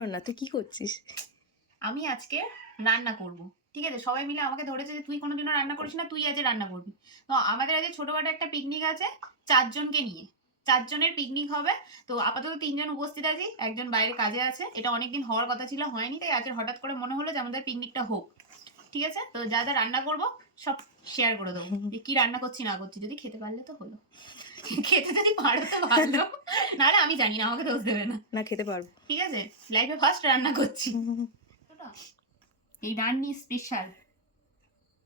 না, তুই কি করছিস? আমি আজকে রান্না করব, ঠিক আছে? সবাই মিলে আমাকে ধরেছে যে তুই কোনোদিনও রান্না করিস না, তুই আজ রান্না করবি। তো আমাদের আজকে ছোটখাটো একটা পিকনিক আছে 4 জনকে নিয়ে। 4 জনের পিকনিক হবে। তো আপাতত 3 জন উপস্থিত আছি, একজন বাইরে কাজে আছে। এটা অনেকদিন হওয়ার কথা ছিল, হয়নি, তাই আজকে হঠাৎ করে মনে হলো যে আমাদের পিকনিকটা হোক। ঠিক আছে? তো যা যা রান্না করব সব শেয়ার করে দেবো, যে কি রান্না করছি না করছি। যদি খেতে পারলে তো হলো, খেতে যদি পারো তো ভালো, নাহলে আমি জানি না, আমাকে দোষ দেবে না। না, খেতে পারবো। ঠিক আছে? লাইফে ফার্স্ট রান্না করছি। এই রান্নি স্পেশাল।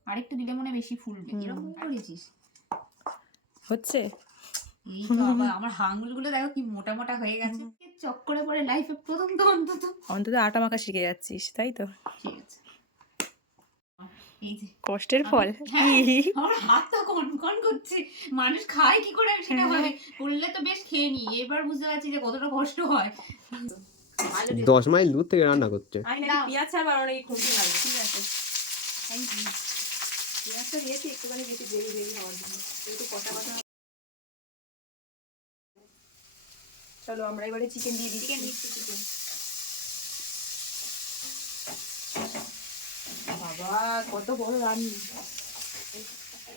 আরেকটু দিলে মনে বেশি ফুলবে। এরকম করেছিস হচ্ছে এই তো আবার আমার আঙুলগুলো দেখো কি মোটা মোটা হয়ে গেছে। চক্করে পড়ে লাইফে প্রথম তো অন্তত অন্তত আটা মাখা শিখে যাচ্ছিস, তাই তো? ঠিক আছে। এই যে কষ্টের ফল। হ্যাঁ, কি? আমার হাতটা কনকন করছে। মানুষ খায় কি করে আমি সেটা ভাবে। করলে তো বেশ খেয়ে নি, এবার বুঝতে পারছি যে কতটা কষ্ট হয়। 10 মাইল দূর থেকে রান্না করছে। আমি নাকি পেঁয়াজ ছাড়া বানানো এই খুঁটি লাগবে। ঠিক আছে, থ্যাংক ইউ। পেঁয়াজটা দিয়েছি একটুখানি বেশি গ্রেভি গ্রেভি হওয়ার জন্য, একটু কষা কষা। চলো আমরা এবারে চিকেন দিয়ে দিই। Chicken mixie chicken. বাবা কত বড় রান্নি!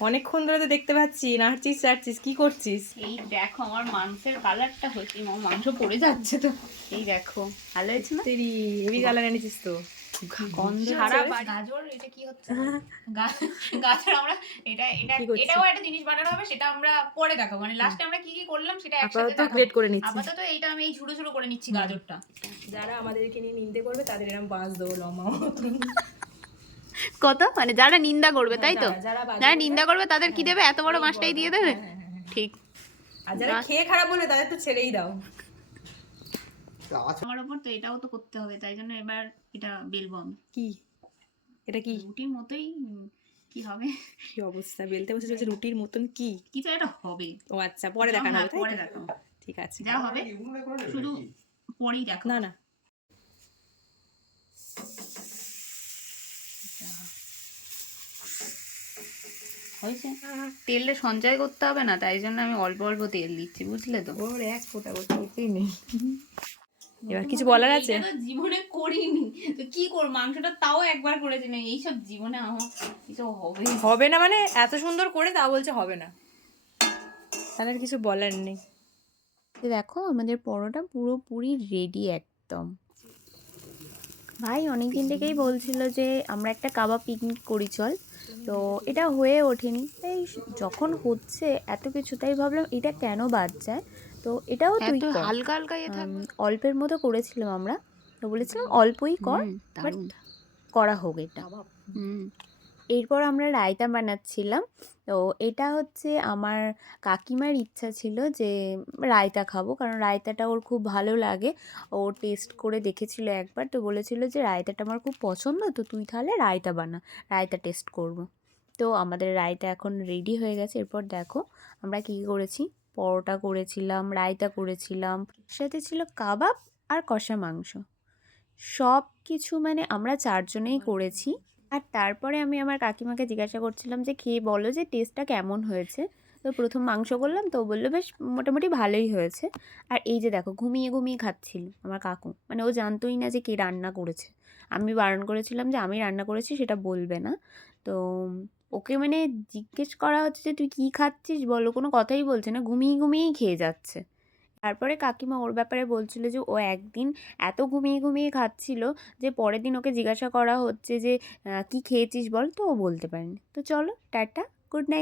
অনেকক্ষণ ধরে তো দেখতে পাচ্ছি নাড়ছিস চাড়ছিস, কি করছিস? এই দেখো আমার মাংসের কালারটা হচ্ছে, মাংস পড়ে যাচ্ছে তো। এই দেখো ভালো হয়েছে না? তেরি হেভি কালার এনেছিস তো। গন্ধ সারা গাজর। এটা কি হচ্ছে? গাজর আমরা এটা এটা এটাও একটা জিনিস বানানো হবে, সেটা আমরা পরে দেখাবো। মানে লাস্টে আমরা কি কি করলাম সেটা একসাথে আপাতত গ্রেট করে নিচ্ছি। আপাতত এইটা আমি এই ছোট ছোট করে নিচ্ছি গাজরটা। যারা আমাদেরকে নিয়ে নিন্দে করবে তাদের এরকম বাঁশ দেবো লম্বা। কত মানে যারা নিন্দা করবে তাই তো? যারা যারা নিন্দা করবে তাদের কি দেবে? এত বড় মাছটাই দিয়ে দেবে? ঠিক। আর যারা খেয়ে খারাপ বলে তাদের তো ছেড়েই দাও। আমার উপর তো এটাও তো করতে হবে, তাই জন্য এবার এটা বেলবো আমি। কি এটা? কি রুটির মতোই। কি হবে? কি অবস্থা, বেলতে বসে চলছে রুটির মতন। কি কিছু একটা হবে। ও আচ্ছা, পরে দেখানো হবে। পরে দেখাবো, ঠিক আছে, যা হবে শুধু পরেই দেখো। না না হয়েছে। তেলটা সঞ্চয় করতে হবে না, তাই জন্য আমি অল্প অল্প তেল দিচ্ছি, বুঝলে তো? ওর এক ফোঁটা করতেই নেই। এবার কিছু বলার আছে? এইটা তো জীবনে করিনি, তো কি করব? মাংসটা তাও একবার করেছি, না এইসব জীবনে আমার কিছু হবে না মানে এত সুন্দর করে তা বলছে হবে না, তাহলে আর কিছু বলার নেই। দেখো আমাদের পরোটা পুরোপুরি রেডি একদম। ভাই অনেক দিন থেকেই বলছিল যে আমরা একটা কাবাব পিকনিক করি চল, তো এটা হয়ে ওঠেনি। তাই যখন হচ্ছে এত কিছু, তাই ভাবলাম এটা কেন বাদ যায়, তো এটাও তুই হালকা হালকা অল্পের মতো করেছিলাম আমরা, তো বলেছিলাম অল্পই কর, বাট করা হোক এটা। এরপর আমরা রায়তা বানাচ্ছিলাম। তো এটা হচ্ছে আমার কাকিমার ইচ্ছা ছিল যে রায়তা খাবো, কারণ রায়তাটা ওর খুব ভালো লাগে। ও টেস্ট করে দেখেছিল একবার, তো বলেছিল যে রায়তাটা আমার খুব পছন্দ, তো তুই তাহলে রায়তা বানা, রায়তা টেস্ট করব। তো আমাদের রায়তা এখন রেডি হয়ে গেছে। এরপর দেখো আমরা কী করেছি, পরোটা করেছিলাম, রায়তা করেছিলাম, সাথে ছিল কাবাব আর কষা মাংস। সব কিছু মানে আমরা 4 জনেই করেছি। আর তারপরে আমি আমার কাকিমাকে জিজ্ঞাসা করছিলাম যে খেয়ে বলো যে টেস্টটা কেমন হয়েছে। তো প্রথম মাংস করলাম, তো বললো বেশ মোটামুটি ভালোই হয়েছে। আর এই যে দেখো ঘুমিয়ে ঘুমিয়ে খাচ্ছিল আমার কাকু, মানে ও জানতোই না যে কে রান্না করেছে। আমি বারণ করেছিলাম যে আমি রান্না করেছি সেটা বলবে না। তো ওকে মানে জিজ্ঞেস করা হচ্ছে যে তুই কী খাচ্ছিস বলো, কোনো কথাই বলছে না, ঘুমিয়ে ঘুমিয়েই খেয়ে যাচ্ছে। তারপরে কাকিমা ওর ব্যাপারে বলছিল যে ও একদিন এত ঘুমিয়ে ঘুমিয়ে খাচ্ছিল যে পরের দিন ওকে জিজ্ঞাসা করা হচ্ছে যে কী খেয়েছিস বল, তো ও বলতে পারেনি। তো চলো টাটা, গুড নাইট।